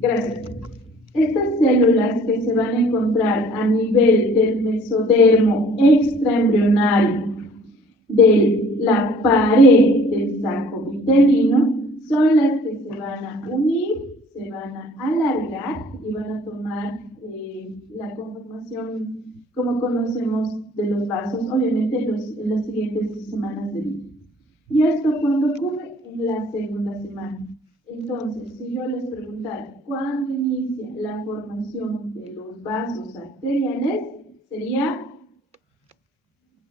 Gracias. Estas células que se van a encontrar a nivel del mesodermo extraembrionario de la pared del saco vitelino son las que se van a unir, se van a alargar y van a tomar la conformación como conocemos de los vasos, obviamente en las siguientes semanas de vida. Y esto cuando ocurre en la segunda semana. Entonces, si yo les preguntara cuándo inicia la formación de los vasos arteriales, sería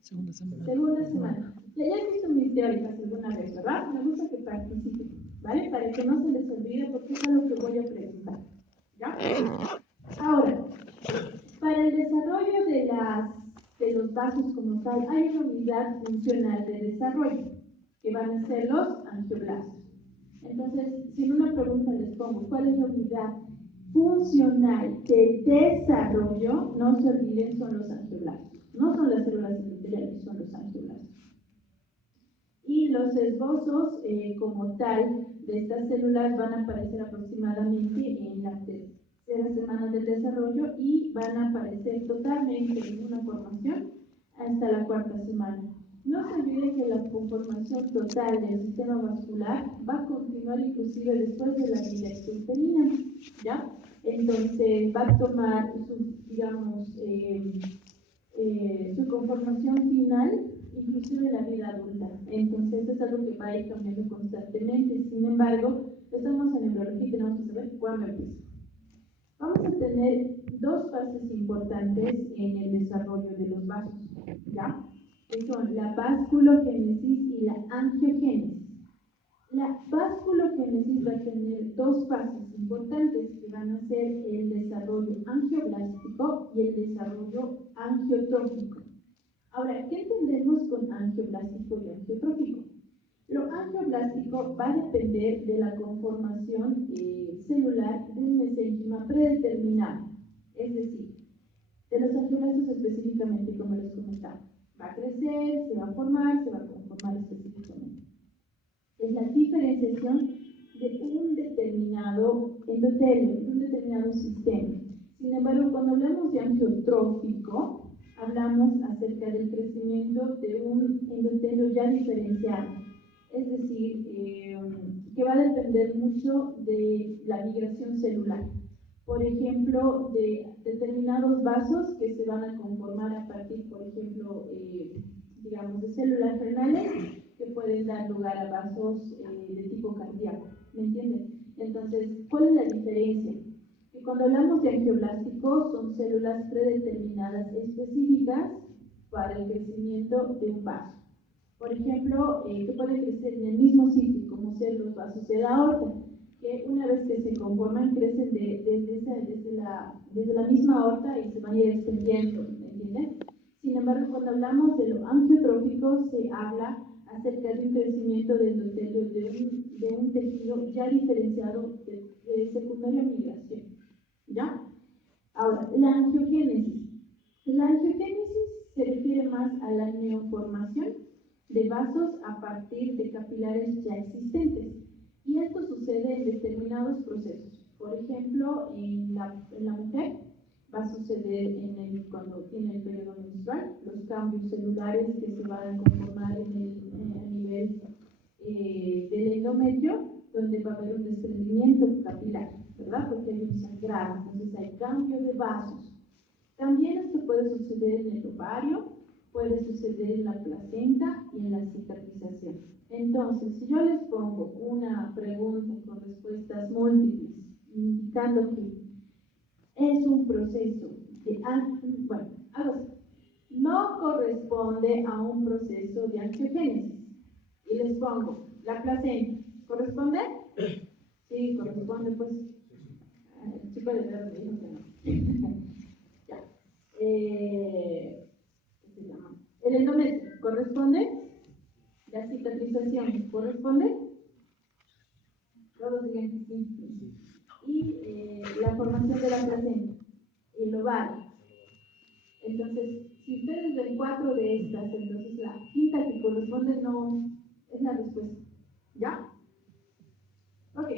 segunda semana. Segunda semana. Ya he visto mis teóricas alguna vez, ¿verdad? Me gusta que participen, ¿vale? Para que no se les olvide porque es algo que voy a preguntar. ¿Ya? Ahora, para el desarrollo de los vasos como tal, hay una unidad funcional de desarrollo, que van a ser los angioblastos. Entonces, si en una pregunta les pongo, ¿cuál es la unidad funcional de desarrollo? No se olviden, son los angioblastos. No son las células epiteliales, son los angioblastos. Y los esbozos, como tal, de estas células van a aparecer aproximadamente en la tercera semana del desarrollo y van a aparecer totalmente en una formación hasta la cuarta semana. No se olviden que la conformación total del sistema vascular va a continuar inclusive después de la vida extrauterina, ¿ya? Entonces va a tomar su, digamos, su conformación final, inclusive la vida adulta. Entonces es algo que va a ir cambiando constantemente. Sin embargo, estamos en embriología y tenemos que saber cuándo empieza. Vamos a tener dos fases importantes en el desarrollo de los vasos, ¿ya? Que son la vasculogénesis y la angiogénesis. La vasculogénesis va a tener dos fases importantes que van a ser el desarrollo angioblástico y el desarrollo angiotrófico. Ahora, ¿qué entendemos con angioblástico y angiotrófico? Lo angioblástico va a depender de la conformación celular de un mesénquima predeterminado, es decir, de los angioblastos específicamente, como les comentaba. Va a crecer, se va a formar, se va a conformar específicamente. Es la diferenciación de un determinado endotelio, de un determinado sistema. Sin embargo, cuando hablamos de angiotrófico, hablamos acerca del crecimiento de un endotelio ya diferenciado. Es decir, que va a depender mucho de la migración celular. Por ejemplo, de determinados vasos que se van a conformar a partir, por ejemplo, digamos, de células renales que pueden dar lugar a vasos de tipo cardíaco, ¿me entienden? Entonces, ¿cuál es la diferencia? Que cuando hablamos de angioblásticos son células predeterminadas específicas para el crecimiento de un vaso. Por ejemplo, que pueden crecer en el mismo sitio, como ser los vasos de la aorta, que una vez que se conforman crecen desde la misma aorta y se van a ir extendiendo, ¿me entienden? Sin embargo, cuando hablamos de lo angiotrófico, se habla acerca de un crecimiento del endotelio de un tejido ya diferenciado de secundaria migración, ¿ya? Ahora, la angiogénesis. La angiogénesis se refiere más a la neoformación de vasos a partir de capilares ya existentes. Y esto sucede en determinados procesos. Por ejemplo, en la mujer va a suceder cuando tiene el periodo menstrual, los cambios celulares que se van a conformar a nivel del endometrio, donde va a haber un desprendimiento capilar, ¿verdad? Porque hay un sangrado, entonces hay cambio de vasos. También esto puede suceder en el ovario, puede suceder en la placenta y en la cicatrización. Entonces, si yo les pongo una pregunta con respuestas múltiples, indicando que es un proceso de, bueno, algo así, no corresponde a un proceso de angiogénesis. Y les pongo la placenta, ¿corresponde? Sí, corresponde, pues. El chico de ver me dijo que no. Ya. ¿Qué se llama? El endometrio, ¿corresponde? La cicatrización, ¿corresponde? Todos digan que sí. Y la formación de la placenta, el ovario. Entonces, si ustedes ven 4 de estas, entonces la quinta que corresponde no es la respuesta. ¿Ya? Ok.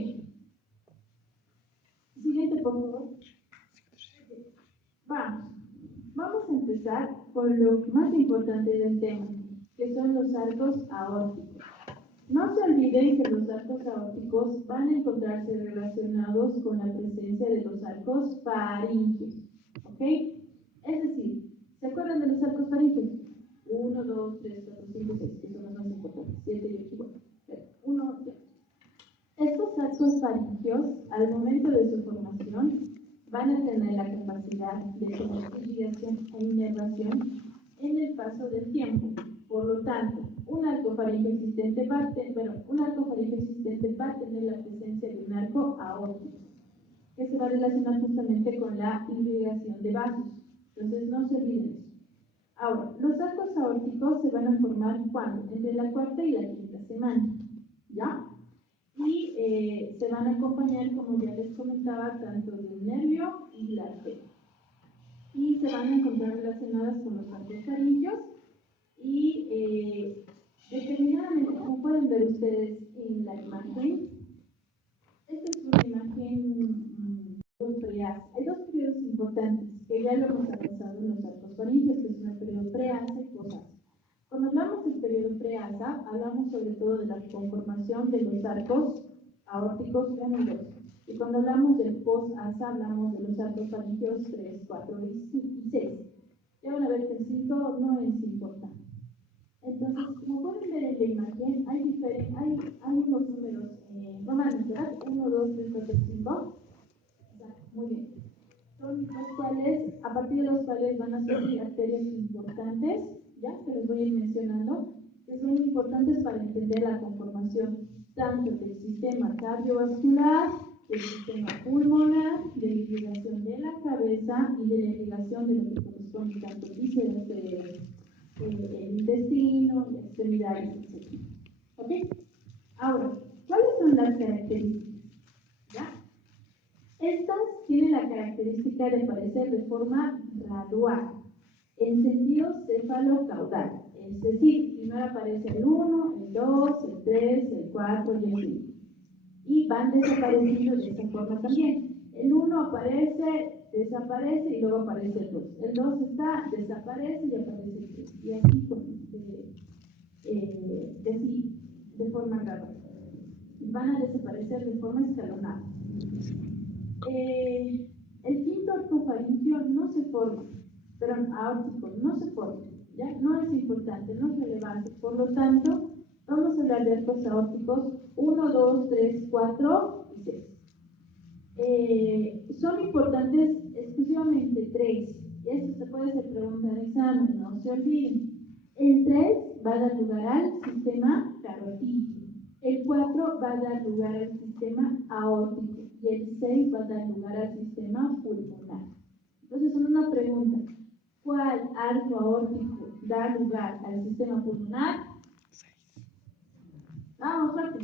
Si por favor. Vamos a empezar con lo más importante del tema, que son los arcos aórticos. No se olviden que los arcos aórticos van a encontrarse relacionados con la presencia de los arcos faríngeos, ¿ok? Es decir, ¿se acuerdan de los arcos faríngeos? 1, 2, 3, 4, 5, 6, que son los más importantes, 7 y 8, 1, 2. Estos arcos faríngeos, al momento de su formación, van a tener la capacidad de tener irrigación e inervación en el paso del tiempo. Por lo tanto, un arco faríngeo existente va a tener la presencia de un arco aórtico, que se va a relacionar justamente con la irrigación de vasos. Entonces, no se olviden eso. Ahora, los arcos aórticos se van a formar ¿cuándo? Entre la cuarta y la quinta semana, ¿ya? Y se van a acompañar, como ya les comentaba, tanto de un nervio y la arteria. Y se van a encontrar relacionadas con los arcos faríngeos y determinadamente, como pueden ver ustedes en la imagen, esta es una imagen preasa. Hay dos periodos importantes que ya lo hemos pasado en los arcos faríngeos, que es el periodo preasa y posasa. Cuando hablamos del periodo preasa, hablamos sobre todo de la conformación de los arcos aórticos 1 y 2. Y cuando hablamos del post-asa, hablamos de los arcos faríngeos 3, 4 y 6. Ya van a ver que el 5 no es importante. Entonces, como pueden ver en la imagen, hay unos números romanos, ¿verdad? 1, 2, 3, 4, 5. Muy bien. Son los cuales, a partir de los cuales van a surgir arterias importantes, ya que les voy a ir mencionando, que son importantes para entender la conformación tanto del sistema cardiovascular, del sistema pulmonar, de la irrigación de la cabeza y de la irrigación de lo que corresponde tanto vísceras el intestino, las extremidades, etc. ¿Ok? Ahora, ¿cuáles son las características? ¿Ya? Estas tienen la característica de aparecer de forma gradual, en sentido cefalo-caudal. Es decir, primero aparece el 1, el 2, el 3, el 4 y el 5. Y van desapareciendo de esta forma también. El 1 aparece, desaparece y luego aparece el 2. El 2 está, desaparece y aparece el 3. Y así de forma gradual. Van a desaparecer de forma escalonada. El quinto arco faríngeo no se forma, pero aórtico no se forma, ¿ya? No es importante, no es relevante. Por lo tanto, vamos a hablar de arcos aórticos 1, 2, 3, 4 y 6. Son importantes exclusivamente 3. Y esto se puede hacer pregunta en examen, no se olviden. El 3 va a dar lugar al sistema carotídeo. El 4 va a dar lugar al sistema aórtico y el 6 va a dar lugar al sistema pulmonar. Entonces, en una pregunta, ¿cuál arco aórtico da lugar al sistema pulmonar? 6. Vamos, fuerte.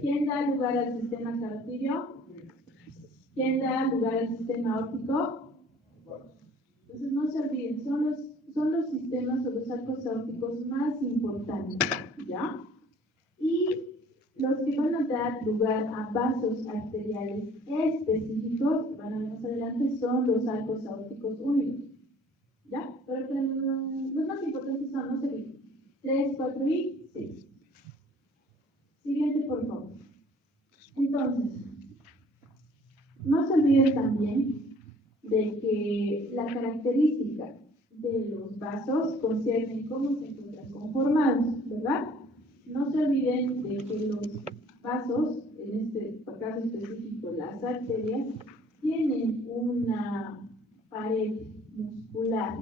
¿Quién da lugar al sistema carotídeo? ¿Quién da lugar al sistema aórtico? Entonces, no se olviden, son los sistemas o los arcos aórticos más importantes, ¿ya? Y los que van a dar lugar a vasos arteriales específicos, van a ver más adelante, son los arcos aórticos únicos. ¿Ya? Pero los más importantes son, no se olviden, 3, 4 y 6. Siguiente, por favor. Entonces, no se olviden también de que la característica de los vasos concierne cómo se encuentran conformados, ¿verdad? No se olviden de que los vasos, en este caso específico las arterias, tienen una pared muscular,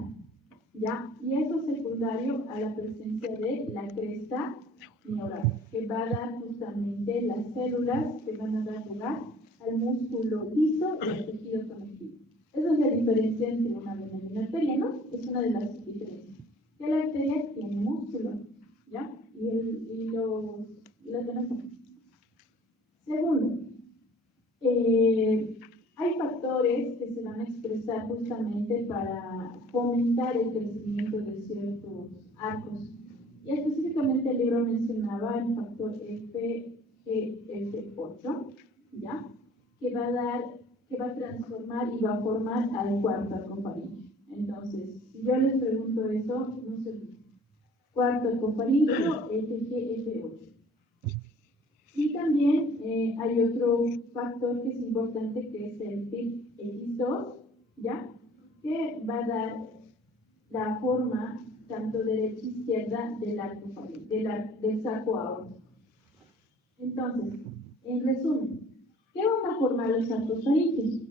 ¿ya? Y eso secundario a la presencia de la cresta neural, que va a dar justamente las células que van a dar lugar al músculo liso y al tejido conectivo. Esa es la diferencia entre una vena y una arteria, ¿no? Es una de las diferencias. Que la arteria tiene músculo, ¿ya? Y las venas no. Segundo, hay factores que se van a expresar justamente para fomentar el crecimiento de ciertos arcos. Y específicamente el libro mencionaba el factor FGF8, ¿ya? Que va a dar que va a transformar y va a formar al cuarto arco faríngeo. Entonces, si yo les pregunto eso, no se olviden. Cuarto arco faríngeo, FG, F8. Y también hay otro factor que es importante, que es el PIB X2, ¿ya? Que va a dar la forma tanto derecha e izquierda del arco del saco aórtico. Entonces, en resumen, ¿qué van a formar los arcos faríngeos?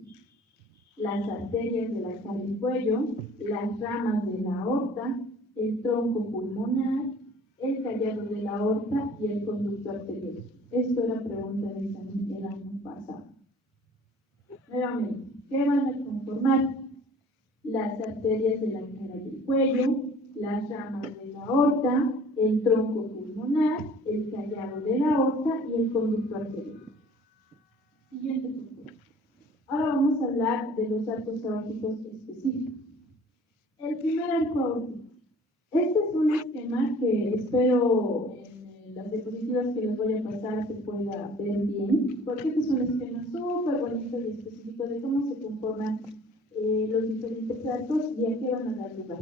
Las arterias de la cara y cuello, las ramas de la aorta, el tronco pulmonar, el callado de la aorta y el conducto arterioso. Esto era pregunta de examen el año pasado. Nuevamente, ¿qué van a conformar? Las arterias de la cara y el cuello, las ramas de la aorta, el tronco pulmonar, el callado de la aorta y el conducto arterioso. Siguiente punto. Ahora vamos a hablar de los arcos aórticos específicos. El primer arco aórtico. Este es un esquema que espero en las diapositivas que les voy a pasar se pueda ver bien, porque este es un esquema súper bonito y específico de cómo se conforman los diferentes arcos y a qué van a dar lugar.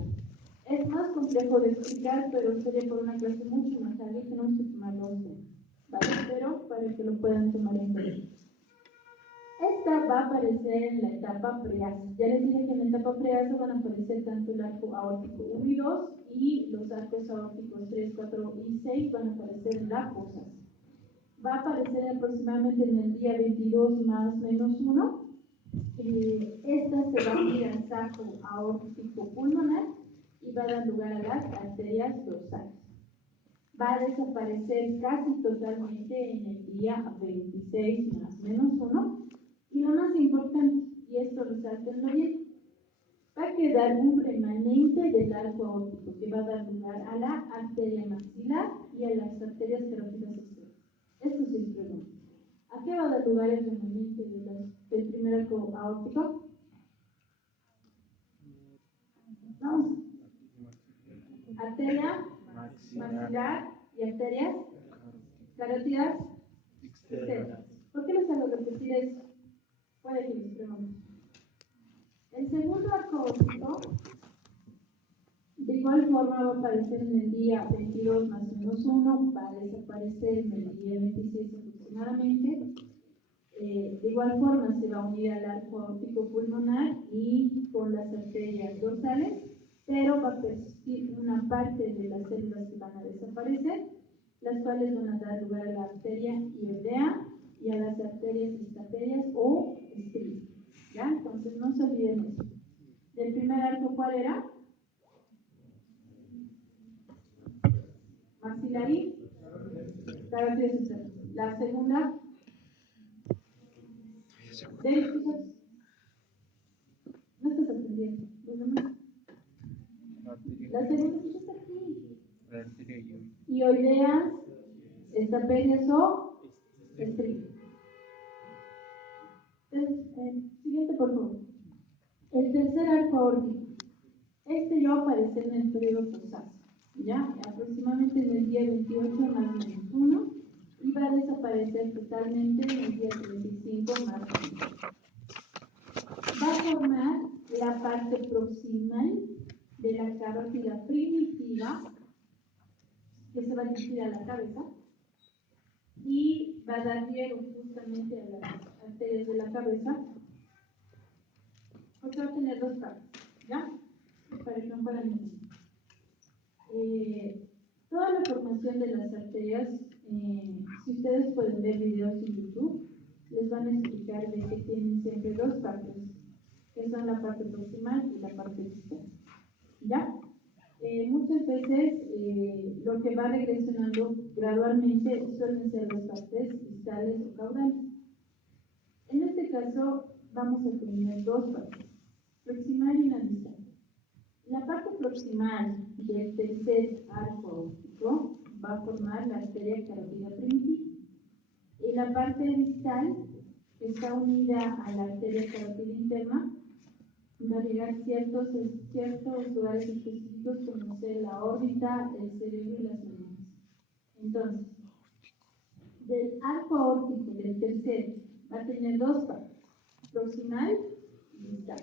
Es más complejo de explicar, pero sería por una clase mucho más larga y tenemos que tomarlo en cuenta, ¿vale? Pero para que lo puedan tomar en cuenta. Esta va a aparecer en la etapa preasa. Ya les dije que en la etapa preasa van a aparecer tanto el arco aórtico 1 y 2 y los arcos aórticos 3, 4 y 6 van a aparecer en la posas. Va a aparecer aproximadamente en el día 22 más menos 1. Esta se va a unir al saco aórtico pulmonar y va a dar lugar a las arterias dorsales. Va a desaparecer casi totalmente en el día 26 más menos 1. Y lo más importante, y esto resáltenlo bien, va a quedar un remanente del arco aórtico que va a dar lugar a la arteria maxilar y a las arterias carótidas externas. Esto sí es pregunta. ¿A qué va a dar lugar el remanente del primer arco aórtico? Vamos. Arteria maxilar y arterias carótidas externas. ¿Por qué les hago repetir eso? Puede que les pregunten. El segundo arco aórtico, de igual forma, va a aparecer en el día 22 más menos 1, va a desaparecer en el día 26 aproximadamente. De igual forma, se va a unir al arco aórtico pulmonar y con las arterias dorsales, pero va a persistir una parte de las células que van a desaparecer, las cuales van a dar lugar a la arteria ioidea y a las arterias estaterias o estrías. ¿Ya? Entonces no se olviden eso. Del primer arco, ¿cuál era? Maxilarí, carótidas externas. La segunda, no estás atendiendo. La segunda está aquí. Ioideas, estapedias o estrías. Siguiente, por favor. El tercer arco aórtico. Este ya va a aparecer en el periodo posal, ¿ya? Aproximadamente en el día 28 más menos 1 y va a desaparecer totalmente en el día 35 más menos 1. Va a formar la parte proximal de la carótida primitiva que se va a dirigir a la cabeza y va a dar riego justamente a las arterias de la cabeza, porque va a tener dos partes, ¿ya? Para que no puedan entender. Toda la formación de las arterias, si ustedes pueden ver videos en YouTube, les van a explicar de que tienen siempre dos partes, que son la parte proximal y la parte distal. ¿Ya? Muchas veces lo que va regresionando gradualmente suelen ser las partes distales o caudales. En este caso vamos a tener dos partes, proximal y una distal. La parte proximal del tercer arco aórtico va a formar la arteria carótida primitiva. Y la parte distal, que está unida a la arteria carótida interna, va a llegar ciertos lugares específicos como ser la órbita, el cerebro y las neuronas. Entonces, del arco aórtico del tercer va a tener dos partes. proximal y distal.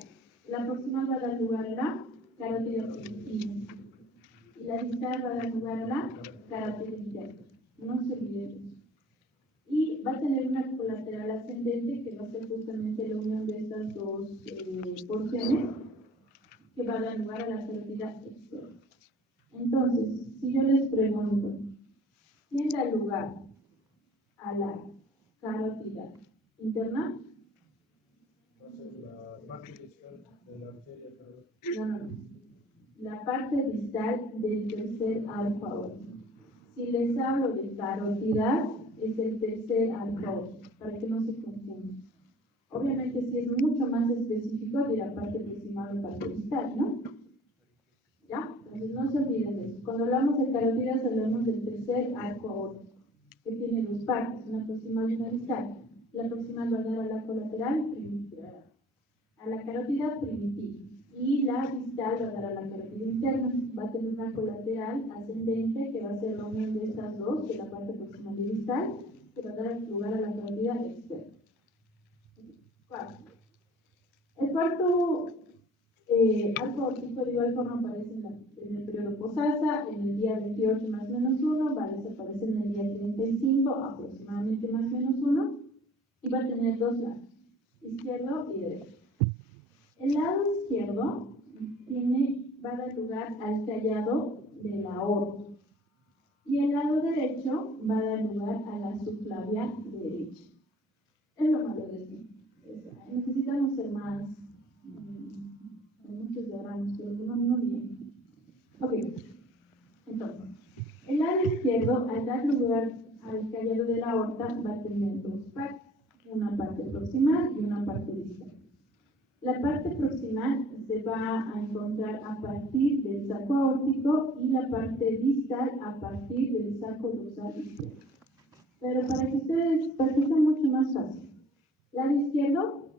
La proximal va a dar lugar a la carótida primitiva y la distal va a dar lugar a la carótida interna. No se olviden de eso. Y va a tener una colateral ascendente que va a ser justamente la unión de estas dos porciones que va a dar lugar a la carótida externa. Entonces, si yo les pregunto, ¿quién da lugar a la carótida interna? La parte distal de la arteria carótida. No. La parte distal del tercer arco aórtico. Si les hablo de carótida, es el tercer arco aórtico, para que no se confundan. Obviamente, si es mucho más específico, dirá parte proximal o parte distal, ¿no? ¿Ya? Entonces, no se olviden de eso. Cuando hablamos de carótidas, hablamos del tercer arco aórtico, que tiene dos partes, una proximal y una distal. La proximal va a dar a la colateral primitiva, a la carótida primitiva, y la distal va a dar a la carótida interna. Va a tener una colateral ascendente que va a ser la unión de estas dos, de la parte proximal y distal, que va a dar lugar a la carótida externa. Cuarto. El cuarto arco aórtico de igual forma aparece en el periodo posasa, en el día 28 más menos 1, va a desaparecer en el día 35, aproximadamente más menos 1, y va a tener dos lados, izquierdo y derecho. El lado izquierdo va a dar lugar al callado de la aorta, y el lado derecho va a dar lugar a la subclavia derecha. Es lo malo de esto. Necesitamos ser más, muchos diagramas, pero no bien. Ok, entonces, el lado izquierdo, al dar lugar al callado de la aorta, va a tener dos partes, una parte proximal y una parte distal. La parte proximal se va a encontrar a partir del saco aórtico y la parte distal a partir del saco dorsal izquierdo. Pero para que sea mucho más fácil, lado izquierdo,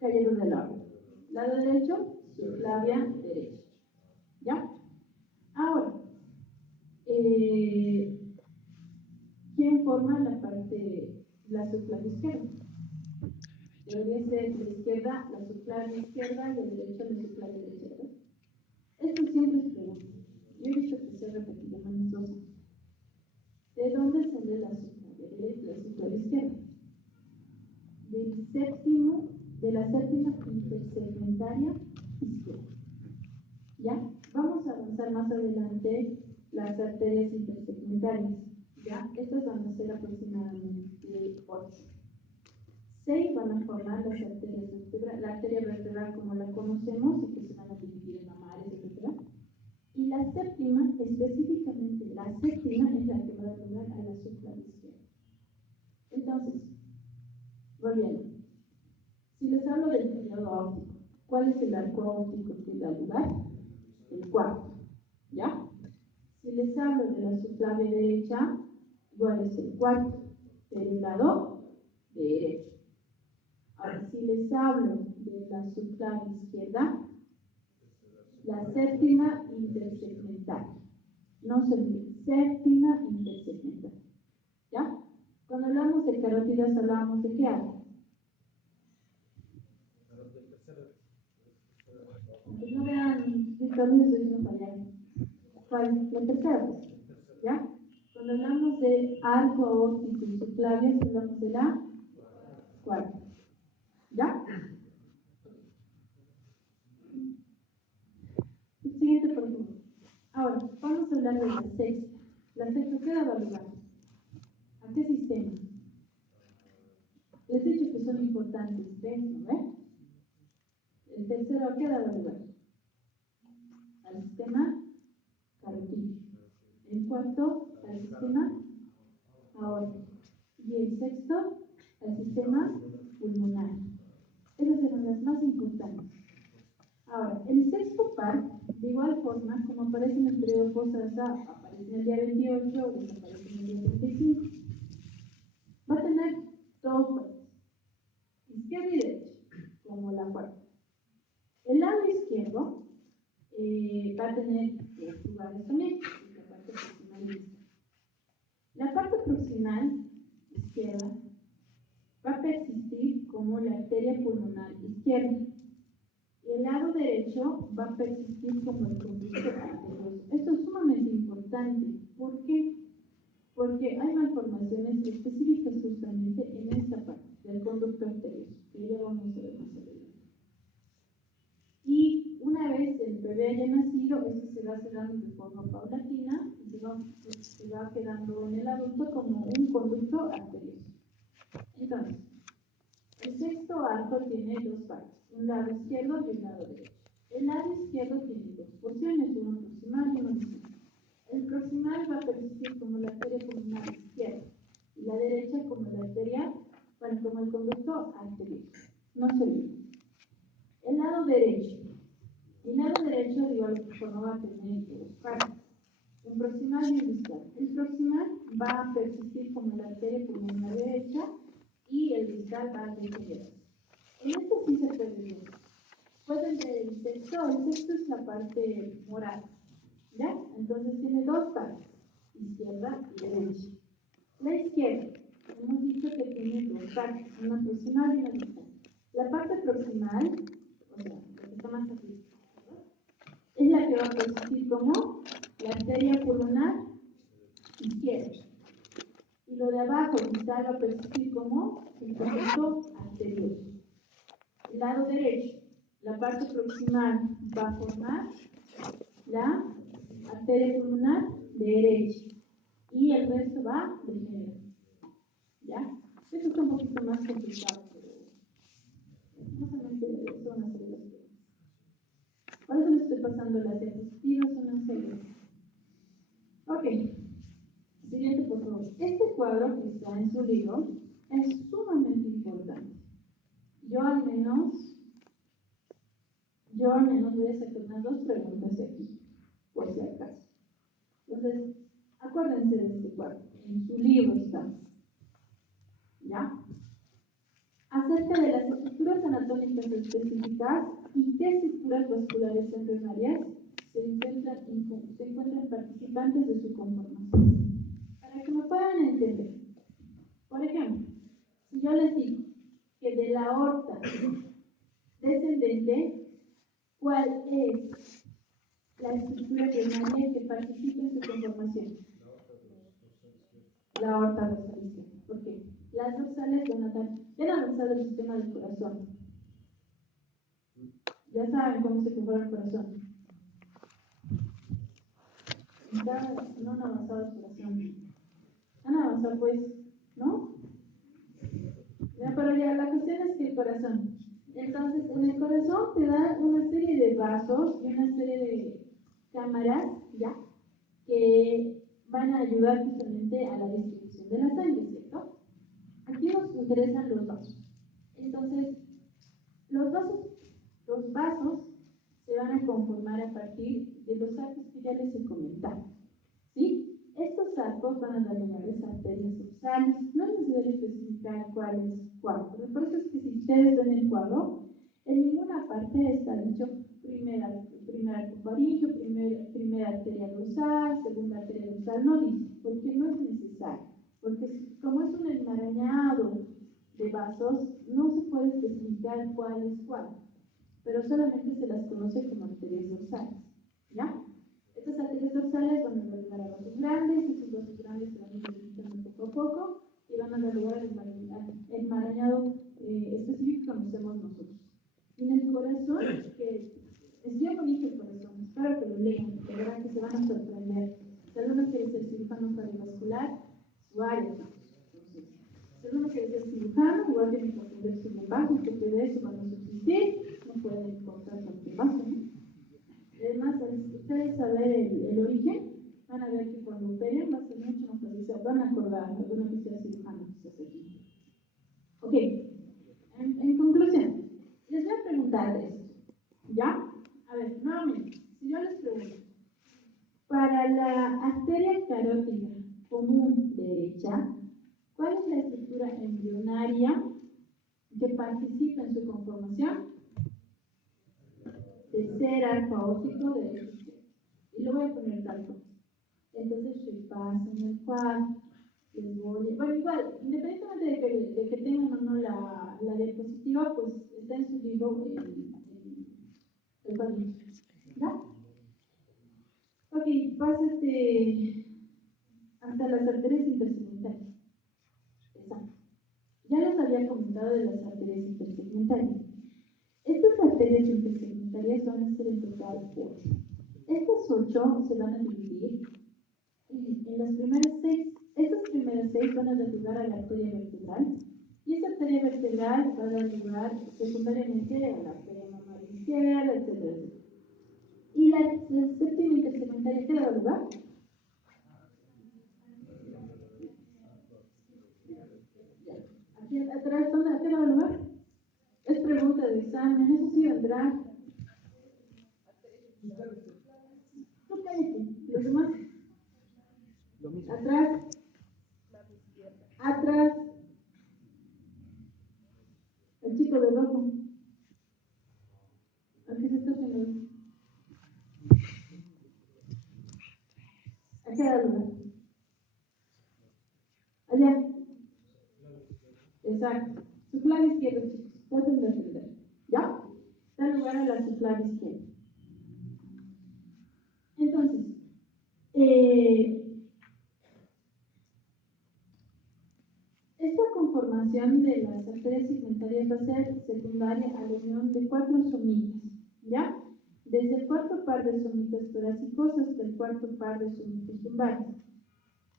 callado de la aorta. Lado derecho, subclavia derecha. ¿Ya? Ahora, ¿quién forma la subclavia izquierda? Debería ser la izquierda, la subclavia izquierda, y la derecha, la subclavia derecha. Esto siempre se pregunta. Yo he visto que se ha repetido menos 2 años. ¿De dónde sale la subclavia derecha y la subclavia izquierda? De la séptima intersegmentaria izquierda. ¿Ya? Vamos a avanzar más adelante las arterias intersegmentarias. ¿Ya? Estas van a ser aproximadamente 8. 6 van a formar las arterias vertebrales, la arteria vertebral como la conocemos y que se van a dividir en mamares, etc. Y la séptima, específicamente la séptima, es la que va a dar lugar a la subclavia izquierda. Entonces, volviendo. Si les hablo del periodo aórtico, ¿cuál es el arco aórtico que da lugar? El cuarto. ¿Ya? Si les hablo de la subclavia derecha, ¿cuál es el cuarto? Del lado derecho. Ahora, si les hablo de la subclavia izquierda, la séptima intersegmentaria. No se olviden, séptima intersegmentaria. ¿Ya? Cuando hablamos de carótidas, hablábamos de qué arco. Pues no vean, Víctor, estoy diciendo para allá. ¿Cuál? La tercera, pues. ¿Ya? Cuando hablamos de arco aórtico y subclavias, hablamos de la cuarta. ¿Ya? Siguiente pregunta. Ahora, vamos a hablar de la sexta. ¿La sexta qué daba lugar? ¿A qué sistema? Les he dicho que son importantes, ¿ven? ¿No? El tercero, ¿a qué daba lugar? Al sistema carotídeo. El cuarto, al sistema aórtico. Y el sexto, al sistema pulmonar. Esas eran las más importantes. Ahora, el sexto par, de igual forma, como aparece en el periodo posasa, aparece en el día 28 o desaparece en el día 35. Va a tener dos partes, izquierda y derecha, como la cuarta. El lado izquierdo va a tener dos lugares también, la parte proximal y distal. La parte proximal izquierda va a persistir como la arteria pulmonar izquierda. Y el lado derecho va a persistir como el conducto arterioso. Esto es sumamente importante. ¿Por qué? Porque hay malformaciones específicas justamente en esta parte del conducto arterioso, que ya vamos a ver más adelante. Y una vez el bebé haya nacido, esto se va cerrando de forma paulatina y se va quedando en el adulto como un conducto arterioso. Entonces, el sexto arco tiene dos partes, un lado izquierdo y un lado derecho. El lado izquierdo tiene dos porciones, uno proximal y uno distal. El proximal va a persistir como la arteria pulmonar izquierda y la derecha como la arteria, bueno, como el conducto arterioso. No se olviden. El lado derecho. El lado derecho, de igual forma, va a tener dos partes, un proximal y un distal. El proximal va a persistir como la arteria pulmonar derecha y el distal va a degenerar. En esto sí se puede ver. Pueden ver el texto es la parte morada, ¿ya? Entonces tiene dos partes, izquierda y derecha. La izquierda, hemos dicho que tiene dos partes, una proximal y una distal. La parte proximal, o sea, la que está más aquí, es la que va a persistir como la arteria pulmonar izquierda. Y lo de abajo, distal, va a persistir como el conducto arterioso. El lado derecho, la parte proximal va a formar la arteria pulmonar derecha y el resto va a degenerar. ¿Ya? Esto está un poquito más complicado, pero más o menos eso van a ser las preguntas. Por eso les estoy pasando las diapositivas, son unas series. Ok. Siguiente, por favor. Este cuadro que está en su libro es sumamente importante. Yo al menos voy a sacar unas dos preguntas de aquí, por si acaso. Entonces, acuérdense de este cuadro. En su libro está. ¿Ya? Acerca de las estructuras anatómicas específicas y qué estructuras vasculares embrionarias se encuentran participantes de su conformación. Para que me puedan entender. Por ejemplo, si yo les digo que de la aorta descendente, ¿cuál es la estructura embrionaria que participa en su conformación? La aorta dorsal izquierda. ¿Por qué? Las dorsales van a estar bien avanzado el sistema del corazón. Ya saben cómo se conforma el corazón. No han avanzado el corazón. Han avanzado, pues, ¿no? Ya, pero ya la cuestión es que el corazón. Entonces, en el corazón te da una serie de vasos y una serie de cámaras, ¿ya? Que van a ayudar justamente a la distribución de la sangre, ¿cierto? Aquí nos interesan los vasos. Entonces, los vasos se van a conformar a partir de los arcos que ya les he comentado, ¿sí? Estos arcos van a dar lugar a arterias dorsales. No es necesario especificar cuál es cuál, pero por eso es que si ustedes ven el cuadro, en ninguna parte está dicho primer arco faríngeo, primera arteria dorsal, segunda arteria dorsal, no dice, porque no es necesario, porque como es un enmarañado de vasos, no se puede especificar cuál es cuál, pero solamente se las conoce como arterias dorsales, ¿ya? Estas arterias dorsales van a dar lugar a vasos grandes, estos vasos grandes se van a ir debilitando poco a poco y van a dar lugar al enmarañado específico que conocemos nosotros. Y en el corazón, que es bien bonito el corazón, espero que lo lean, porque verán que se van a sorprender. Si alguno quiere ser cirujano cardiovascular, su área. Si alguno quiere ser cirujano, igual tiene que aprender sus lenguajes, porque de eso van a subsistir, no pueden encontrar cualquier vaso, ¿no? Además, ustedes saber el origen, van a ver que cuando operen va a ser mucho más fácil, se van a acordar, alguno que sea cirujano, que sea aquí. Ok, en conclusión, les voy a preguntar de esto, ¿ya? A ver, nuevamente, si yo les pregunto, para la arteria carótida común derecha, ¿cuál es la estructura embrionaria que participa en su conformación? Tercer arco aórtico derecho izquierdo. Y lo voy a poner tal cual. Entonces, repasen el cuadro. Bueno, igual, independientemente de que tengan o no la diapositiva, no, pues está en su libro el cuadrito. ¿Ya? Ok, pásate hasta las arterias intersegmentarias. Exacto. Ya les había comentado de las arterias intersegmentarias. Estas arterias intersegmentarias van a ser en total 8. Estas 8 se van a dividir en las primeras 6. Estas primeras 6 van a dar lugar a la arteria vertebral. Y esa arteria vertebral va a dar lugar secundariamente a la arteria mamaria izquierda, etcétera, etcétera. ¿Y la séptima intersegmentaria qué da lugar? Aquí atrás, ¿dónde qué da lugar? Es pregunta de examen, eso sí vendrá. Tú cállate, los demás. Atrás. Atrás. El chico de rojo. ¿A qué se está haciendo? ¿A qué da lugar? Allá. Exacto. Su clave izquierda, chicos. Traten de entender. ¿Ya? Da lugar a la subclave izquierda. Entonces, esta conformación de las arterias segmentarias va a ser secundaria a la unión de 4 somitas, ¿ya? Desde el cuarto par de somitas torácicos hasta el cuarto par de somitas lumbares.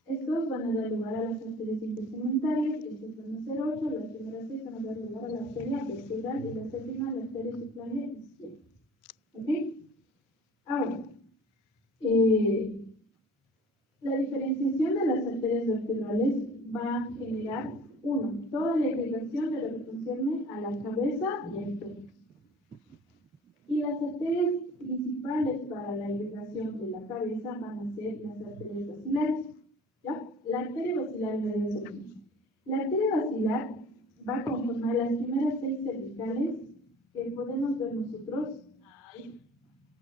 Estos van a dar lugar a las arterias intersegmentarias, estos van a ser 8, las primeras 6 van a dar lugar a la arteria vertebral y la séptima a la arteria subclavia izquierda. ¿Ok? Ahora, la diferenciación de las arterias vertebrales va a generar, toda la irrigación de lo que concierne a la cabeza y al tórax. Y las arterias principales para la irrigación de la cabeza van a ser las arterias basilares. ¿Ya? La arteria basilar debe ser mucho. La arteria basilar va a conformar las primeras 6 cervicales que podemos ver nosotros.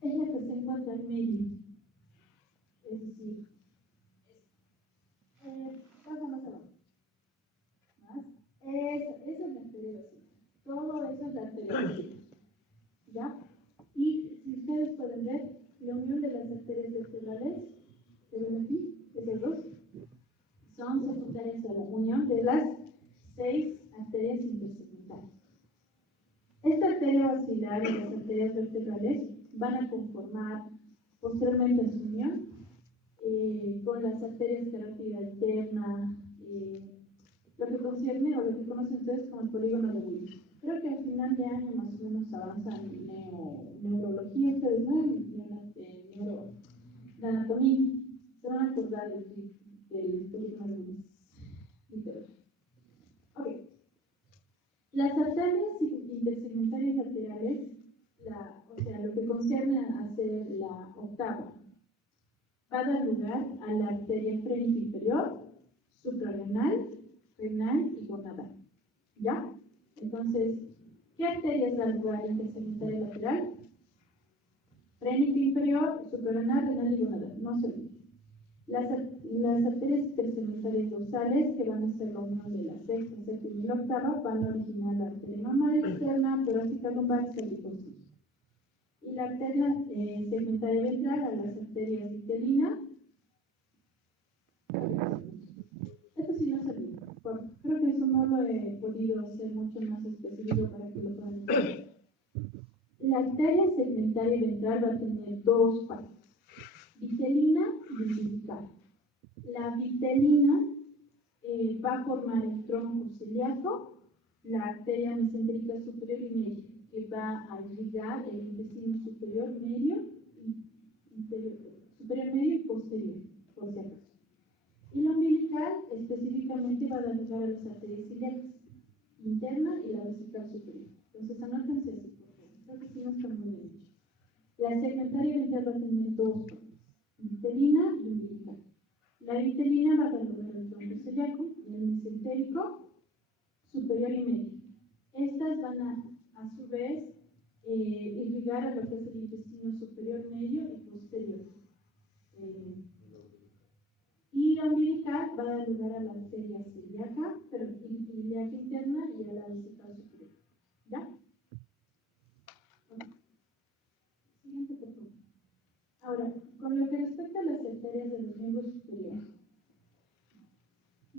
Es la que se encuentra en medio. Es decir, pasa más abajo. ¿Más? Esa es la arteria basilar. Todo eso es la arteria basilar. ¿Ya? Y si ustedes pueden ver, la unión de las arterias vertebrales, ¿se ven aquí? Esas dos, son secundarias a la unión de las 6 arterias intersegmentarias. Esta arteria basilar y las arterias vertebrales van a conformar posteriormente en su unión con las arterias carótida alterna, lo que concierne o lo que conocen ustedes como el polígono de Willis. Creo que al final de año más o menos avanzan en neurología, ustedes no en anatomía, se van a acordar del polígono de Willis. Ok. Las arterias intersegmentarias laterales, o sea, lo que concierne a ser la octava, va a dar lugar a la arteria frénica inferior, suprarrenal, renal y gonadal. ¿Ya? Entonces, ¿qué arterias dan lugar a la intersegmentaria lateral? Frénica inferior, suprarrenal, renal y gonadal. No se olviden. Las arterias intersegmentarias dorsales, que van a ser la unión de la sexta, séptima y la octava, van a originar la arteria mamaria externa, torácica lumbar y cervicosidal. Y la arteria segmentaria ventral a las arterias vitelina. Esto sí no se olvida. Creo que eso no lo he podido hacer mucho más específico para que lo puedan entender. La arteria segmentaria ventral va a tener 2 partes, vitelina y umbilical. La vitelina va a formar el tronco celíaco, la arteria mesentérica superior y media, que va a irrigar el intestino superior medio y posterior, por si acaso. Y la umbilical específicamente va a dar lugar a las arterias ciliacas, interna y la vesical superior. Entonces, anótense así, por favor. Creo que sí no está muy bien dicho. La segmentaria ventral va a tener 2 partes, vitelina y umbilical. La vitelina va a dar lugar al tronco celíaco y al mesentérico superior y medio. Estas van a su vez, irrigar a lo que es el intestino superior, medio y posterior. Y la umbilical va a dar lugar a la arteria celíaca, pero ilíaca interna y a la vesical superior. ¿Ya? miembro superior.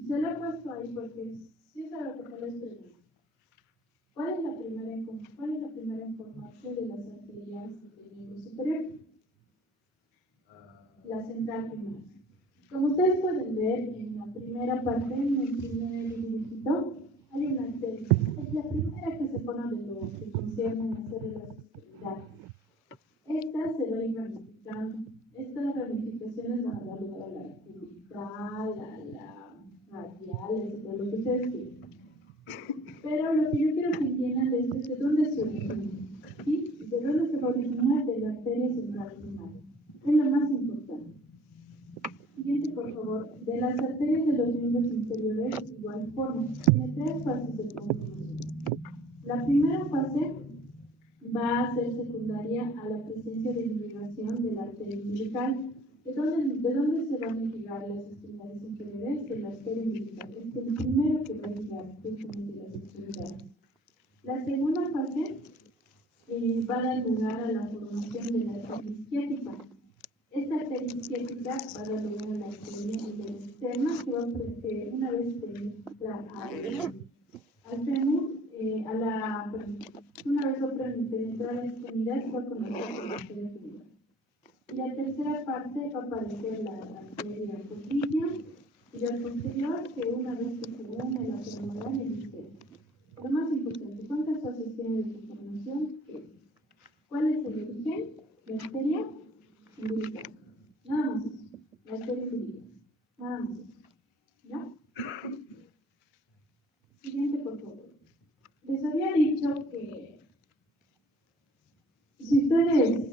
Se lo he puesto ahí porque sí es algo que les pregunto. ¿Cuál es la primera información de las arterias del miembro superior? La central primaria. Como ustedes pueden ver en la primera parte, en el primer dibujito, hay una arteria. Es la primera que se pone de lo que concierne a hacer de las extremidades. Esta se va a ir ramificando. Estas ramificaciones van a dar lugar a la cubital, a la radial, etc., lo que ustedes quieran. Pero lo que yo quiero que entiendan de esto es de dónde se origina. ¿Sí? ¿De dónde se va a originar? De la arteria central primaria. Es lo más importante. Siguiente, por favor. De las arterias de los miembros inferiores, igual forma. Tiene 3 fases de conformación. La primera fase va a ser secundaria a la presencia de irrigación de la arteria umbilical. ¿De dónde se van a irrigar las extremidades inferiores? De la arteria umbilical. Es el primero que va a irrigar justamente las extremidades. La segunda fase va a dar lugar a la formación de la arteria isquiática. Esta arteria isquiática va a dar lugar a la arteria externa que una vez penetra al fémur, una vez penetra la extremidad, se va a conocer como arteria femoral. Y la tercera parte va a aparecer la arteria poplitea y la posterior, que una vez que se une la femoral y el isquio. Lo más importante, ¿cuántas fases tiene de conformación? 3. ¿Cuál es el origen? La arteria umbilical. Nada más eso. La arteria umbilical. Nada más eso. ¿Ya? Siguiente, por favor. Les había dicho que si ustedes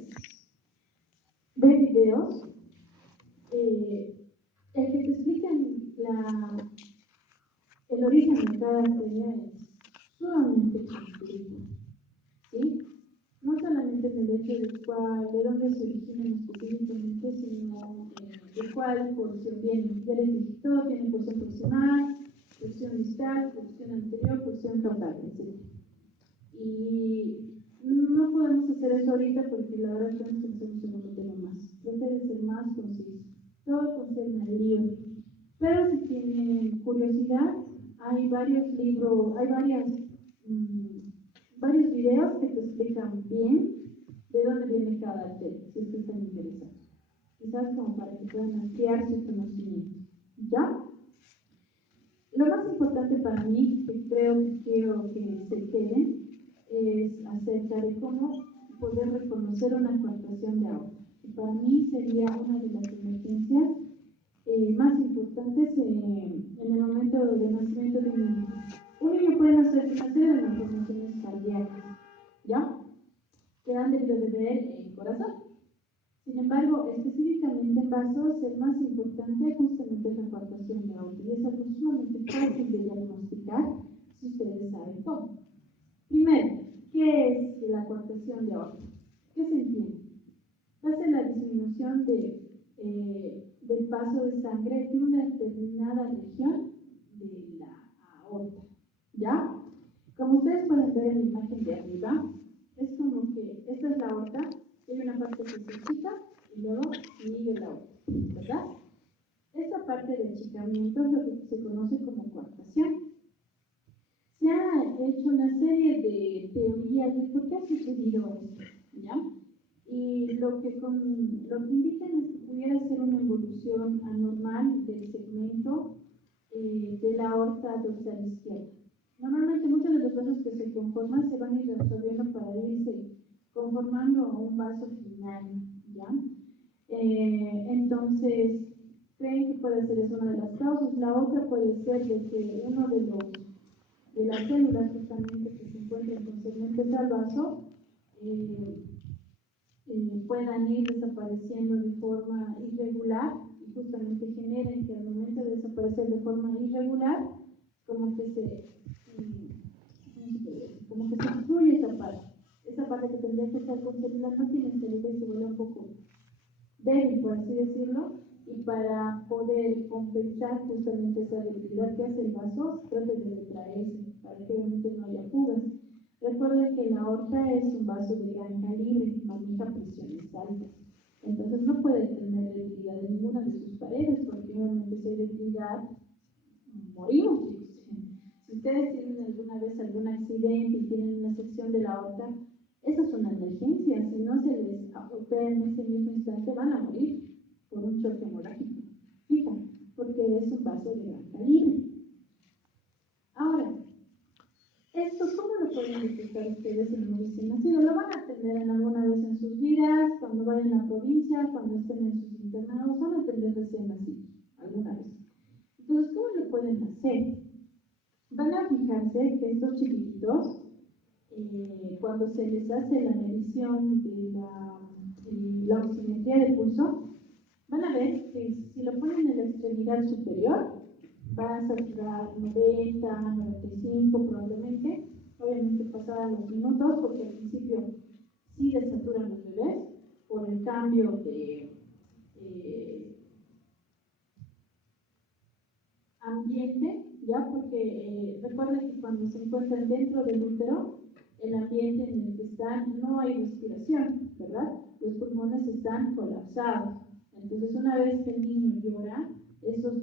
ven videos, el que te explican el origen de cada arteria es sumamente complejo, ¿sí? No solamente en el hecho de dónde se originan específicamente, sino de cuál porción viene. Ya les dije, todo tiene porción proximal, porción distal, porción anterior, porción caudal, etc. Y no podemos hacer eso ahorita porque la verdad tenemos que hacer un segundo tema más. Trata de ser más conciso. Todo concierne al libro. Pero si tienen curiosidad, hay varios libros, hay varios videos que te explican bien de dónde viene cada arteria, si es que están interesados. Quizás como para que puedan ampliar su conocimiento. ¿Ya? Lo más importante para mí, que quiero que se queden, es acerca de cómo poder reconocer una coartación de aorta. Para mí sería una de las emergencias más importantes en el momento de nacimiento de un niño. Un niño puede nacer de malformaciones cardíacas, ¿ya? Que han debido de ver en corazón. Sin embargo, específicamente en vasos, el más importante justamente es la coartación de aorta. Y es algo sumamente fácil de diagnosticar si ustedes saben cómo. Primero, ¿qué es la coartación de aorta? ¿Qué se entiende? Hace la disminución del paso de sangre de una determinada región de la aorta. ¿Ya? Como ustedes pueden ver en la imagen de arriba, es como que esta es la aorta, hay una parte que se achica y luego sigue la aorta, ¿verdad? Esta parte de achicamiento es lo que se conoce como coartación. Se ha hecho una serie de teorías de por qué ha sucedido esto, ¿ya? Y lo que indican es que pudiera ser una evolución anormal del segmento de la aorta dorsal izquierda. Normalmente muchos de los vasos que se conforman se van a ir absorbiendo para irse conformando a un vaso final, ¿ya? Entonces, creen que puede ser esa una de las causas. La otra puede ser de que uno de las células justamente que se encuentran con segmentos al vaso puedan ir desapareciendo de forma irregular y justamente generen que al momento de desaparecer de forma irregular como que se destruye esa parte que tendría que estar con células no tiene salida y se vuelve un poco débil, por así decirlo, y para poder compensar justamente esa debilidad que hace el vaso, trata de retraerse para que obviamente no haya fugas. Recuerden que la aorta es un vaso de gran calibre, maneja presiones altas. Entonces no puede tener debilidad en ninguna de sus paredes, porque obviamente si hay debilidad, morimos, chicos. Si ustedes tienen alguna vez algún accidente y tienen una sección de la aorta, esa es una emergencia. Si no se les opera en ese mismo instante, van a morir por un choque hemorrágico. Fija, porque es un vaso de gran calibre. Ahora, esto, ¿cómo lo pueden detectar ustedes en un recién nacido? Lo van a tener en alguna vez en sus vidas, cuando vayan a la provincia, cuando estén en sus internados, van a tener recién nacidos, alguna vez. Entonces, ¿cómo lo pueden hacer? Van a fijarse que estos chiquititos, cuando se les hace la medición de la oximetría de pulso, van a ver que si lo ponen en la extremidad superior, va a saturar 90, 95 probablemente, obviamente pasadas los minutos, porque al principio sí desaturan los bebés por el cambio de ambiente, ¿ya? Porque recuerden que cuando se encuentran dentro del útero, el ambiente en el que están no hay respiración, ¿verdad? Los pulmones están colapsados. Entonces, una vez que el niño llora, esos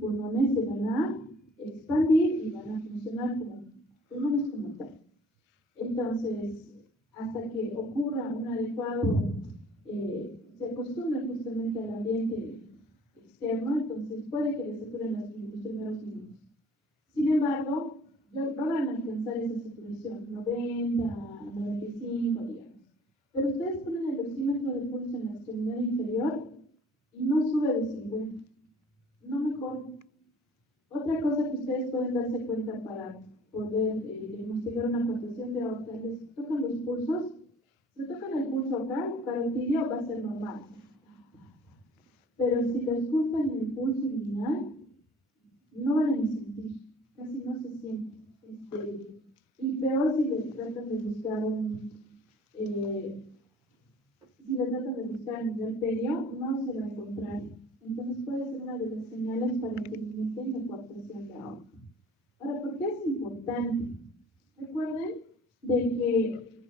pulmones se van a expandir y van a funcionar como pulmones como tal. Entonces, hasta que ocurra un adecuado, se acostumbre justamente al ambiente externo, entonces puede que desaturen los primeros minutos. Sin embargo, logran alcanzar esa saturación, 90, 95, digamos. Pero ustedes ponen el oxímetro de pulso en la extremidad inferior y no sube de 50, no mejora. Otra cosa que ustedes pueden darse cuenta para poder diagnosticar una contracción de aorta, les tocan los pulsos. Si tocan el pulso acá, carotidio, va a ser normal. Pero si les ocultan el pulso inguinal, no van a ni sentir, casi no se siente. Y peor si les tratan de buscar en el perio, no se va a encontrar. Entonces puede ser una de las señales para que el niño tenga coartación de aorta. Ahora, ¿por qué es importante? Recuerden de que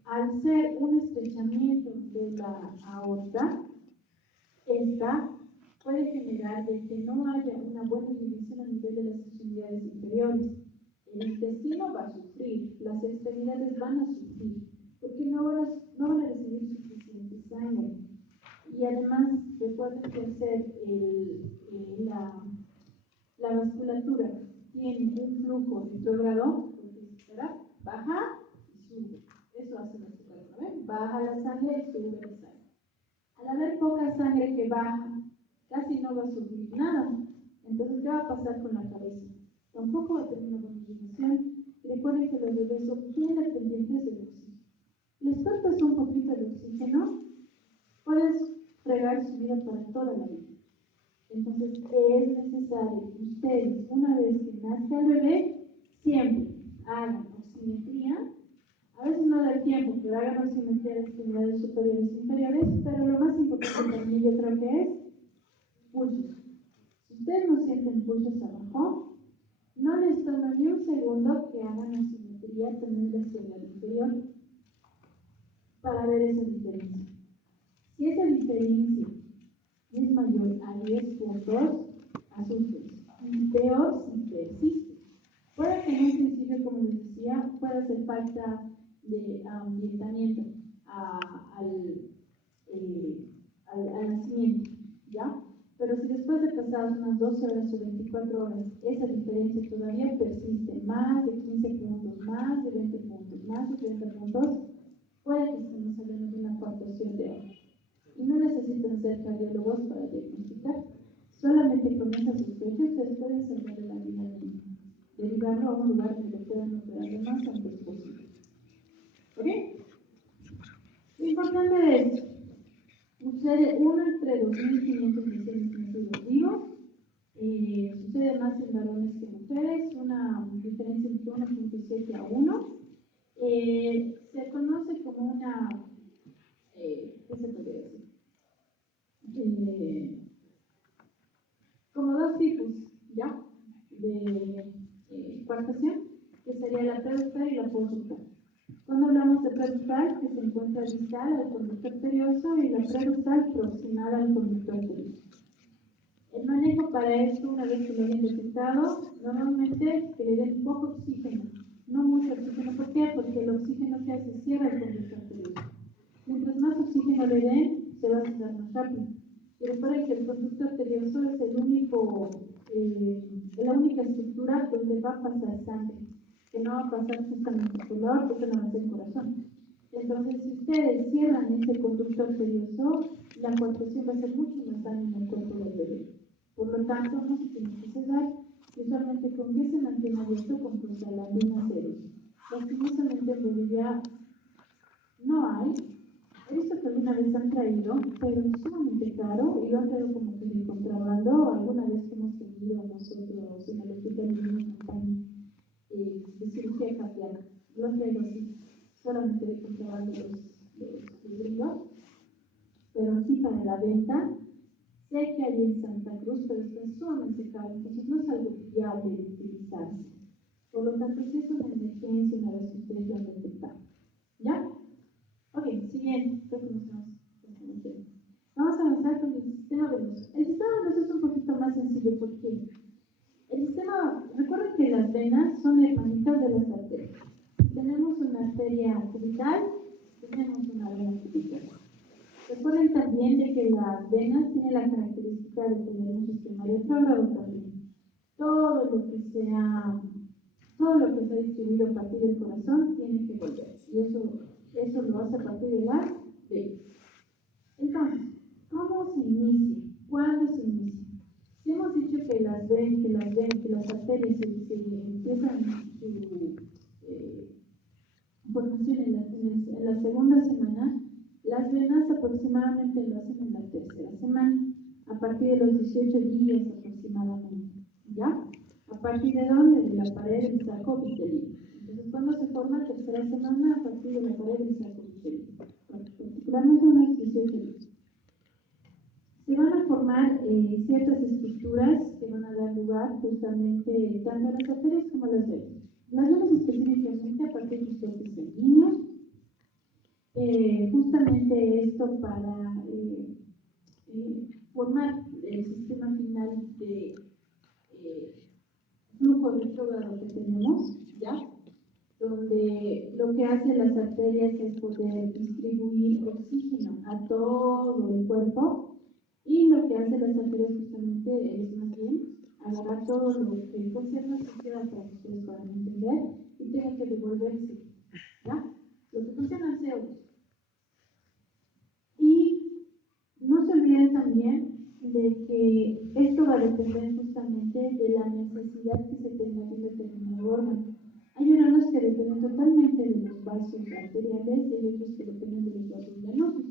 al ser un estrechamiento de la aorta, esta puede generar de que no haya una buena división a nivel de las extremidades inferiores. El intestino va a sufrir, las extremidades van a sufrir, porque no van a recibir suficiente sangre. Y además, recuerden que hacer la vasculatura tiene un flujo retrógrado, ¿verdad? Baja y sube. Eso hace la vasculatura, ¿ven? Baja la sangre y sube la sangre. Al haber poca sangre que baja, casi no va a subir nada. Entonces, ¿qué va a pasar con la cabeza? Tampoco va a tener una buena irrigación. Recuerden que los bebés son bien dependientes del oxígeno. Les cortas un poquito el oxígeno, puedes fregar su vida para toda la vida. Entonces, es necesario que ustedes, una vez que nazca el bebé, siempre hagan oximetría. A veces no da tiempo, pero hagan oximetría de extremidades superiores e inferiores, pero lo más importante también yo creo que es pulsos. Si ustedes no sienten pulsos abajo, no les toma ni un segundo que hagan oximetría también de la extremidad inferior para ver esa diferencia. Si esa diferencia es mayor a 10 puntos, asústense. Y peor si persiste. Puede que en un principio, como les decía, pueda hacer falta de ambientamiento al nacimiento, ¿ya? Pero si después de pasadas unas 12 horas o 24 horas esa diferencia todavía persiste, más de 15 puntos, más de 20 puntos, más de 30 puntos, puede que estemos hablando de una coartación de aorta. Y no necesitan ser cardiólogos para diagnosticar. Solamente con esa sospecha ustedes pueden salvarle la vida al niño, derivarlo a un lugar donde lo puedan operar lo más antes posible. ¿Ok? Lo importante de esto, sucede 1 entre 2.500 recién nacidos vivos, sucede más en varones que mujeres, una diferencia entre 1.7 a 1. Se conoce como una, ¿qué se podría decir? Como dos tipos, ¿ya? De coartación, que sería la preuta y la postductal. Cuando hablamos de preuta dorsal, que se encuentra distal al conducto arterioso, y la predorsal proximal al conducto arterioso. El manejo para esto, una vez que lo hayan detectado, normalmente que le den poco oxígeno, no mucho oxígeno. ¿Por qué? Porque el oxígeno que hace cierra el conducto arterioso. Mientras más oxígeno le den, se va a cerrar más rápido. Y recuerden que el conducto arterioso es la única estructura donde va a pasar sangre, que no va a pasar justamente el color, porque no va a ser el corazón. Entonces, si ustedes cierran ese conducto arterioso, la coartación va a ser mucho más daño en el cuerpo del bebé. Por lo tanto, no se tiene que sedar. Usualmente, ¿con qué se mantiene abierto? Con prostaglandina ceros. Lastimosamente, en Bolivia no hay. He visto que alguna vez han traído, pero es sumamente caro y lo han traído como que de contrabando. Alguna vez hemos tenido nosotros en el hospital de una campaña de cirugía cardíaca. Lo han traído así, solamente de contrabando los gringos, pero así para la venta. Sé que hay en Santa Cruz, pero está sumamente caro, entonces no es algo viable de utilizarse. Por lo tanto, si es una emergencia, una vez que ustedes lo han detectado. ¿Ya? Ok, siguiente. Vamos a avanzar con el sistema venoso. El sistema venoso es un poquito más sencillo porque recuerden que las venas son hermanitas de las arterias. Si tenemos una arteria cubital, tenemos una vena cubital. Recuerden también de que las venas tienen la característica de tener un sistema retrógrado también. Todo lo que se ha distribuido a partir del corazón tiene que volver. Y eso lo hace a partir de las venas. Entonces, ¿cómo se inicia? ¿Cuándo se inicia? Si hemos dicho que las arterias se empiezan su formación en la segunda semana, las venas aproximadamente lo hacen en la tercera semana, a partir de los 18 días aproximadamente. ¿Ya? ¿A partir de dónde? De la pared del saco vitelino. Entonces, ¿cuándo se forma? Tercera semana, a partir de la pared del saco vitelino. Particularmente unos 18 días. Se van a formar ciertas estructuras que van a dar lugar justamente tanto a las arterias como a las venas. Las venas específicamente a partir de los sanguíneos. Justamente esto para formar el sistema final de flujo retrógrado que tenemos, ¿ya? Donde lo que hacen las arterias es poder distribuir oxígeno a todo el cuerpo, y lo que hacen las arterias justamente es más bien agarrar todo lo que conserva suciedad para que ustedes puedan entender y tengan que devolverse, ¿ya? Lo que funciona es CO2. Y no se olviden también de que esto va a depender justamente de la necesidad que se tenga de un determinado órgano. Hay órganos que dependen totalmente de los vasos arteriales y hay otros que dependen de los vasos venosos.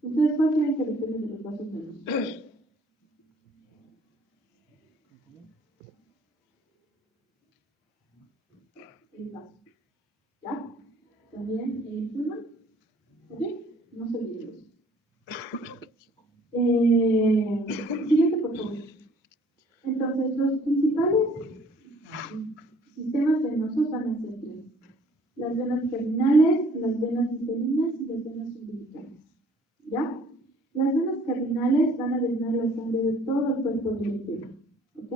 ¿Ustedes cuál creen que depende de los vasos venosos? El vaso. ¿Ya? También el pulmón. ¿Ok? No se olviden eso. Siguiente, por favor. Entonces, los principales sistemas venosos van a ser tres: las venas cardinales, las venas vitelinas y las venas umbilicales. ¿Ya? Las venas cardinales van a drenar la sangre de todo el cuerpo del bebé. ¿Ok?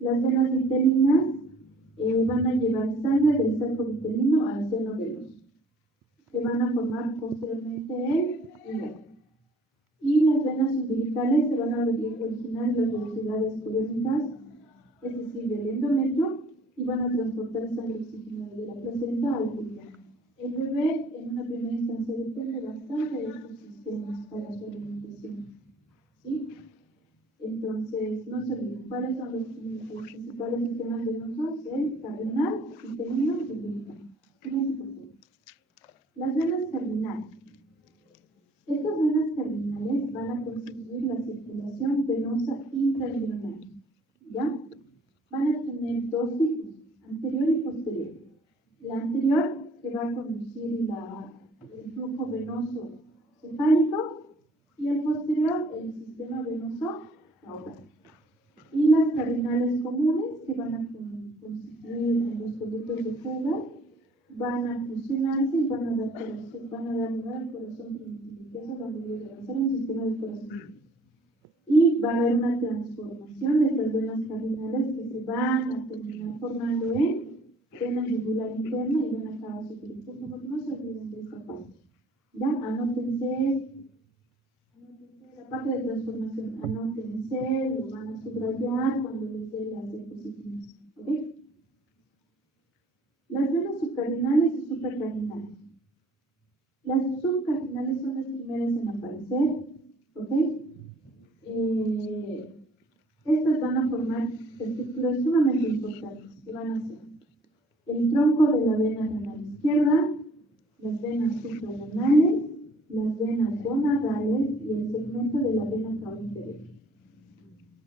Las venas vitelinas van a llevar sangre del saco vitelino al seno venoso, que van a formar posteriormente el hígado. Y las venas umbilicales se van a originar en las velocidades coriónicas, es decir, del endometrio, y van a transportar sangre oxigenada de la placenta al pulmón. El bebé, en una primera instancia, depende bastante de estos sistemas para su alimentación. ¿Sí? Entonces, no se olviden, ¿cuáles son los principales sistemas venosos? El cardinal, vitelino y umbilical. Siguiente, por favor. Las venas cardinales. Estas venas cardinales van a constituir la circulación venosa intraembrionaria. ¿Ya? Van a tener dos tipos, anterior y posterior. La anterior, que va a conducir el flujo venoso cefálico, y el posterior, el sistema venoso caudal. Y las cardinales comunes, que van a constituir los conductos de fuga, van a fusionarse y van van a dar corazón, van a dar lugar al corazón primitivo, que eso es donde debe avanzar en el sistema del corazón. Y va a haber una transformación de estas venas cardinales que se van a terminar formando en vena yugular interna y vena cava superior. Por favor, no se olviden de esta parte. Ya, anótense la parte de transformación, anótense, lo van a subrayar cuando les dé las diapositivas. ¿Ok? Las venas subcardinales y supracardinales. Las subcardinales son las primeras en aparecer. ¿Ok? Estas van a formar estructuras sumamente importantes que van a ser el tronco de la vena renal izquierda, las venas suprarrenales, las venas gonadales y el segmento de la vena cava inferior.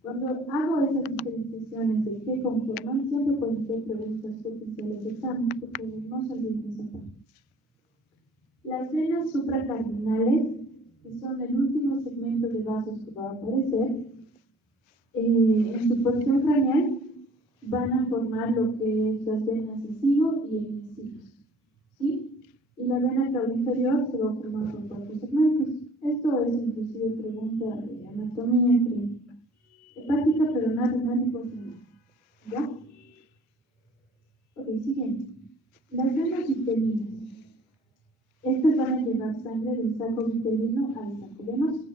Cuando hago esas diferenciaciones de qué conforman, siempre pueden ser preguntas potenciales de examen, porque no se olviden esa parte. Las venas supracardinales, que son el último segmento de vasos que va a aparecer, en su porción craneal van a formar lo que es las venas esigo y hemisigos, ¿sí? Y la vena cava inferior se va a formar con 4 segmentos. Esto es inclusive pregunta de anatomía, creo. Hepática, peronal, renal y porcinal. ¿Ya? Ok, siguiente. Las venas vitelinas. Estas van a llevar sangre del saco vitelino al saco venoso.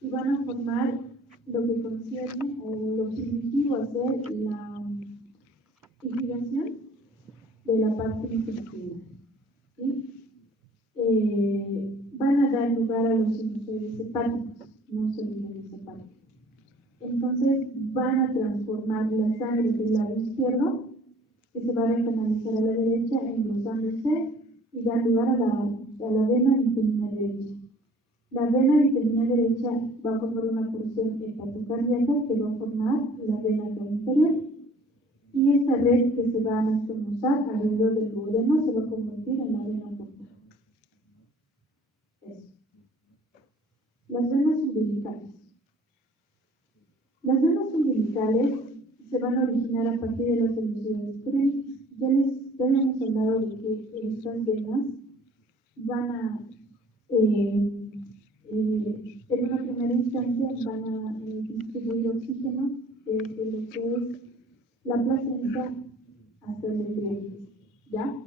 Y van a formar lo que concierne o lo primitivo a ser la irrigación de la parte intestinal. ¿Sí? Van a dar lugar a los sinusoides hepáticos, no se olviden de esa parte. Entonces van a transformar la sangre del lado izquierdo, que se va a recanalizar a la derecha, engrosándose y dar lugar a la vena vitelina derecha. La vena vitelina derecha va a formar una porción hepatocardíaca que va a formar la vena cava inferior. Y esta red que se va a anastomosar alrededor del duodeno se va a convertir en la vena portal. Eso. Las venas umbilicales. Las venas umbilicales se van a originar a partir de las velocidades crónicas. Ya habíamos hablado de que estas venas van a, en una primera instancia, van a distribuir oxígeno desde lo que es la placenta hasta el embrión, ¿ya?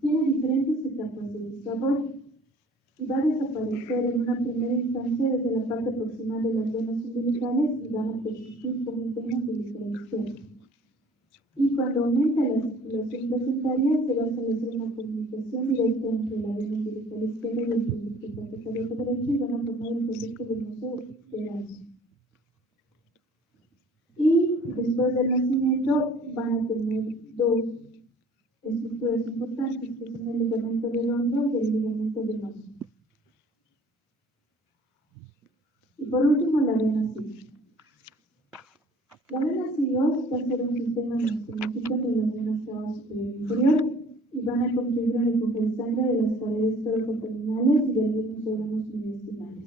Tiene diferentes etapas de desarrollo y va a desaparecer en una primera instancia desde la parte proximal de las venas umbilicales y van a persistir como vena umbilical izquierda. Y cuando aumenta la circulación placentaria, se va a establecer una comunicación directa entre la vena umbilical izquierda y el conducto hepatocardíaco derecho y van a formar el conducto venoso derecho. Y después del nacimiento van a tener dos estructuras importantes, que son el ligamento redondo y el ligamento venoso. Y por último, la vena silos. La vena silos va a ser un sistema anastomosis de las venas cava superior e inferior y van a contribuir a recoger sangre de las paredes toracoabdominales y de algunos órganos mediastinales.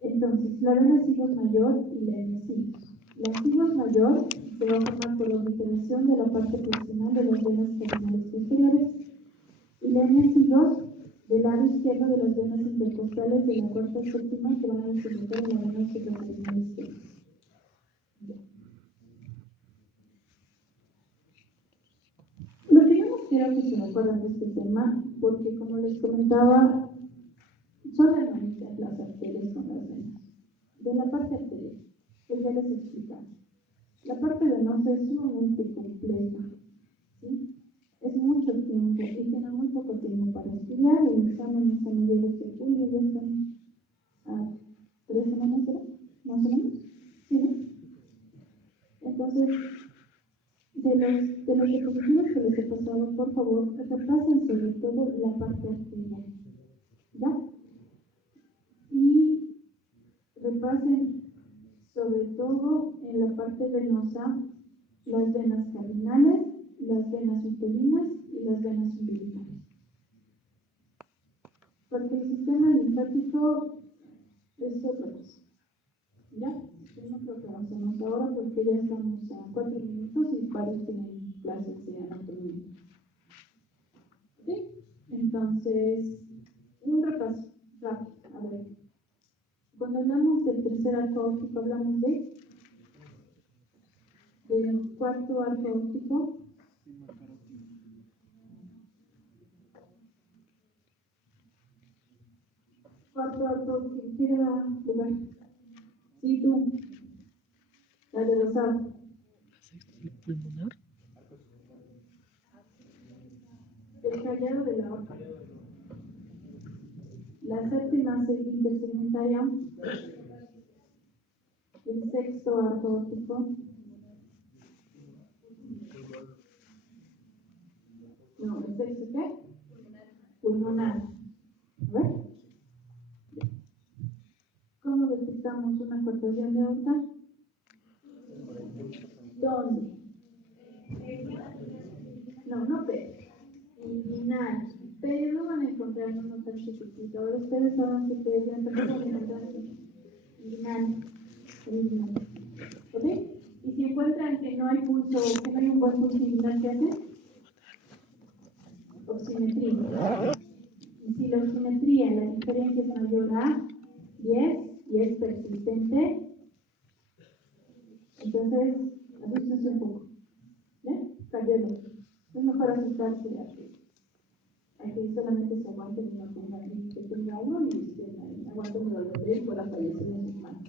Entonces, la vena silos mayor y la vena silos. La silos mayor se va a formar por la obliteración de la parte proximal de las venas cardinales posteriores y la vena silos del lado izquierdo de las venas intercostales de la cuarta séptima que van a desembocar en la vena supracardinal izquierda. Lo que yo no quiero que se me acuerden de este tema, porque como les comentaba, son hermanitas las arterias con las venas. De la parte arterial, pues ya les explicamos. La parte venosa es sumamente compleja, ¿sí? Es mucho tiempo y tienen muy poco tiempo para estudiar. El examen es a mediados de julio, ya están a 3 semanas, ¿verdad? Más o menos, ¿sí? ¿No? Entonces, de los diapositivas que les he pasado, por favor, repasen sobre todo la parte arterial, ¿ya? Y repasen sobre todo en la parte venosa las venas cardinales, las venas vitelinas y las venas umbilicales. Porque el sistema linfático es otra cosa, ¿ya? Yo no creo que avancemos ahora porque ya estamos a 4 minutos y varios tienen clases de anatomía. Entonces, un repaso rápido. A ver, cuando hablamos del tercer arco óptico, hablamos del cuarto arco óptico. Cuarto arco óptico, ¿quién da lugar? Sí, tú. La de rosado. La sexta, pulmonar. El callado de la otra. La séptima intersegmentaria. El sexto arco óptico. No, ¿el sexto qué? Pulmonar. A ver. ¿Cómo detectamos una cortesía de aorta? ¿Dónde? No, pero. Inguinal. Pero van a encontrar uno tan chiquitito. Ahora ustedes saben que ustedes ya están inguinal. ¿Ok? Y si encuentran que no hay pulso, que no hay un buen pulso inguinal, ¿qué hacen? Oximetría. Y si la oximetría, la diferencia es mayor a 10 y es persistente, entonces asústense un poco. Cardiólogo. Es mejor asustarse a que solamente se aguante y no tenga que tenga algo y aguante el dolor de él y pueda fallecer en sus manos.